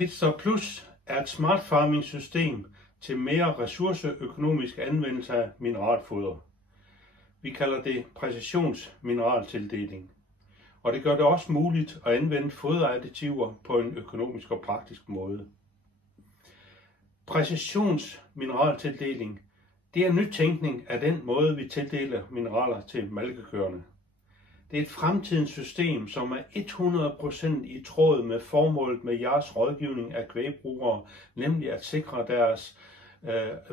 PitStop Plus er et smart farming system til mere ressourceøkonomisk anvendelse af mineralfoder. Vi kalder det præcisionsmineraltildeling, og det gør det også muligt at anvende foderadditiver på en økonomisk og praktisk måde. Præcisionsmineraltildeling, det er nytænkning af den måde, vi tildeler mineraler til malkekøerne. Det er et fremtidens system, som er 100% i tråd med formålet med jeres rådgivning af kvægbrugere, nemlig at sikre deres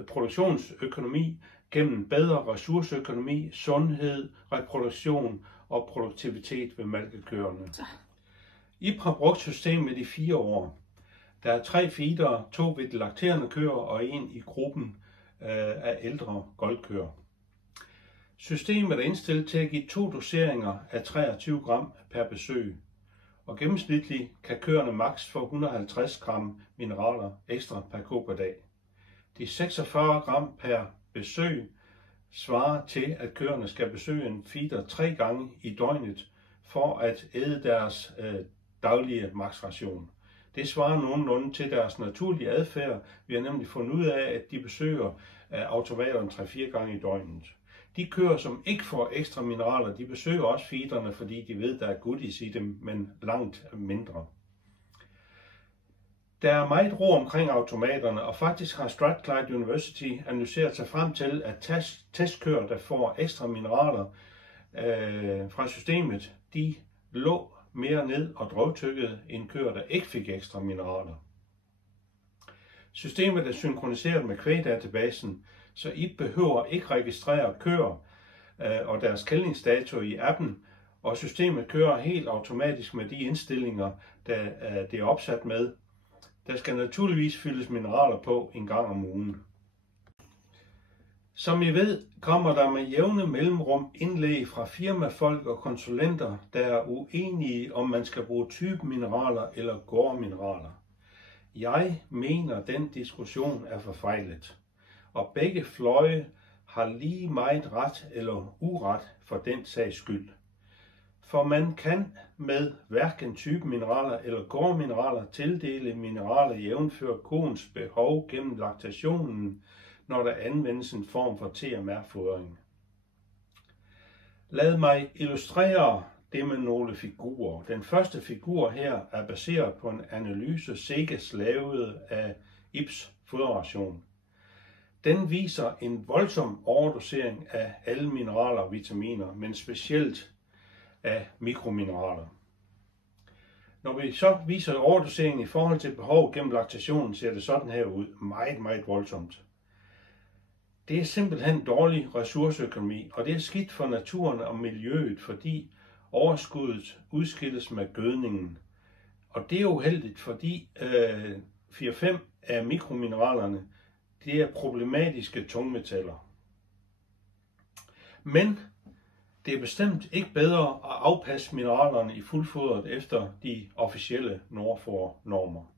produktionsøkonomi gennem bedre ressourceøkonomi, sundhed, reproduktion og produktivitet ved malkekøerne. I har brugt systemet i 4 år. Der er 3 feedere, 2 ved de lakterende køer og 1 i gruppen af ældre goldkøer. Systemet er indstillet til at give 2 doseringer af 23 gram per besøg, og gennemsnitligt kan køerne maks få 150 gram mineraler ekstra per ko per dag. De 46 gram per besøg svarer til, at køerne skal besøge en feeder 3 gange i døgnet for at æde deres daglige maksration. Det svarer nogenlunde til deres naturlige adfærd. Vi har nemlig fundet ud af, at de besøger automaterne 3-4 gange i døgnet. De køer, som ikke får ekstra mineraler, de besøger også feederne, fordi de ved, der er goodies i dem, men langt mindre. Der er meget ro omkring automaterne, og faktisk har Strathclyde University analyseret sig frem til, at testkøer, der får ekstra mineraler fra systemet, de lå mere ned og drøvtykkede end køer, der ikke fik ekstra mineraler. Systemet er synkroniseret med kvægdatabasen, så I behøver ikke registrere køer og deres kældningsdato i appen, og systemet kører helt automatisk med de indstillinger, der det er opsat med. Der skal naturligvis fyldes mineraler på en gang om ugen. Som I ved, kommer der med jævne mellemrum indlæg fra firmafolk og konsulenter, der er uenige, om man skal bruge typemineraler eller gårdmineraler. Jeg mener, den diskussion er forfejlet, og begge fløje har lige meget ret eller uret for den sags skyld. For man kan med hverken typemineraler eller gårdmineraler tildele mineraler jævnfør koens behov gennem laktationen, når der anvendes en form for TMR-fodring. Lad mig illustrere det med nogle figurer. Den første figur her er baseret på en analyse SEGES lavede af IPS foderration. Den viser en voldsom overdosering af alle mineraler og vitaminer, men specielt af mikromineraler. Når vi så viser overdoseringen i forhold til behov gennem laktationen, ser det sådan her ud. Meget, meget voldsomt. Det er simpelthen dårlig ressourceøkonomi, og det er skidt for naturen og miljøet, fordi overskuddet udskilles med gødningen. Og det er uheldigt, fordi 4-5 af mikromineralerne, det er problematiske tungmetaller. Men det er bestemt ikke bedre at afpasse mineralerne i fuldfodret efter de officielle Nordfor-normer.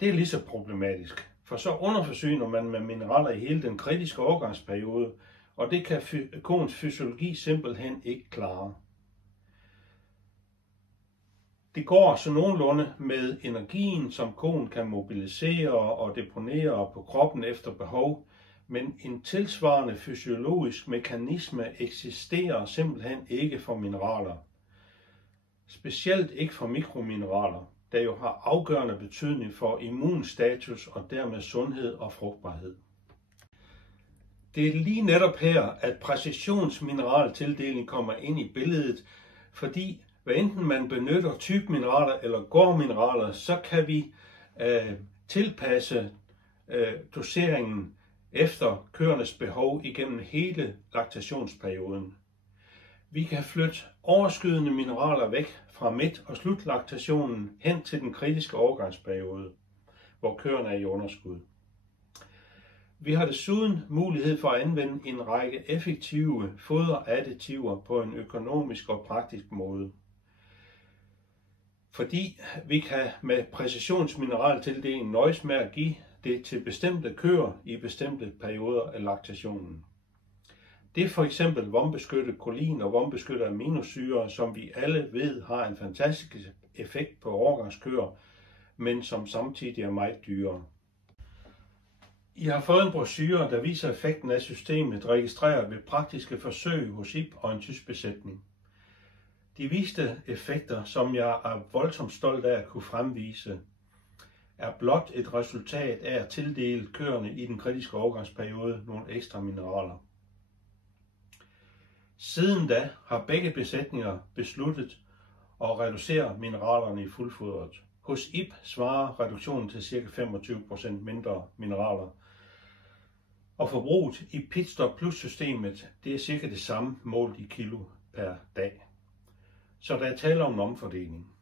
Det er lige så problematisk, for så underforsyner man med mineraler i hele den kritiske overgangsperiode, og det kan koens fysiologi simpelthen ikke klare. Det går så nogenlunde med energien, som koen kan mobilisere og deponere på kroppen efter behov, men en tilsvarende fysiologisk mekanisme eksisterer simpelthen ikke for mineraler. Specielt ikke for mikromineraler, der jo har afgørende betydning for immunstatus og dermed sundhed og frugtbarhed. Det er lige netop her, at præcisionsmineraltildeling kommer ind i billedet, fordi hvad enten man benytter typemineraler eller gårdmineraler, så kan vi tilpasse doseringen efter køernes behov igennem hele laktationsperioden. Vi kan flytte overskydende mineraler væk fra midt- og slutlaktationen hen til den kritiske overgangsperiode, hvor køerne er i underskud. Vi har desuden mulighed for at anvende en række effektive foderadditiver på en økonomisk og praktisk måde. Fordi vi kan med præcisionsmineraltildeling nøjes med at give det til bestemte køer i bestemte perioder af laktationen. Det er for eksempel vombeskyttet kolin og vombeskyttet aminosyre, som vi alle ved har en fantastisk effekt på overgangskøer, men som samtidig er meget dyrere. I har fået en brochure, der viser effekten af systemet registreret ved praktiske forsøg hos Ib og en tysk besætning. De viste effekter, som jeg er voldsomt stolt af at kunne fremvise, er blot et resultat af at tildele køerne i den kritiske overgangsperiode nogle ekstra mineraler. Siden da har begge besætninger besluttet at reducere mineralerne i fuldfodret. Hos Ib svarer reduktionen til ca. 25% mindre mineraler, og forbruget i Pitstop Plus systemet det er cirka det samme målt i kilo per dag. Så der er tale om en omfordeling.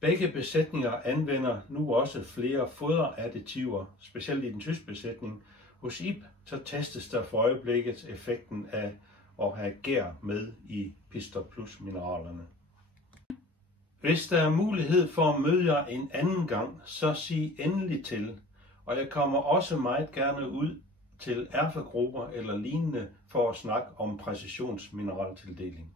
Begge besætninger anvender nu også flere foderadditiver, specielt i den tyske besætning. Hos Ib så testes der for øjeblikket effekten af at have gær med i Pitstop Plus mineralerne. Hvis der er mulighed for at møde jer en anden gang, så sig endelig til. Og jeg kommer også meget gerne ud til erfagrupper eller lignende for at snakke om præcisionsmineraltildeling.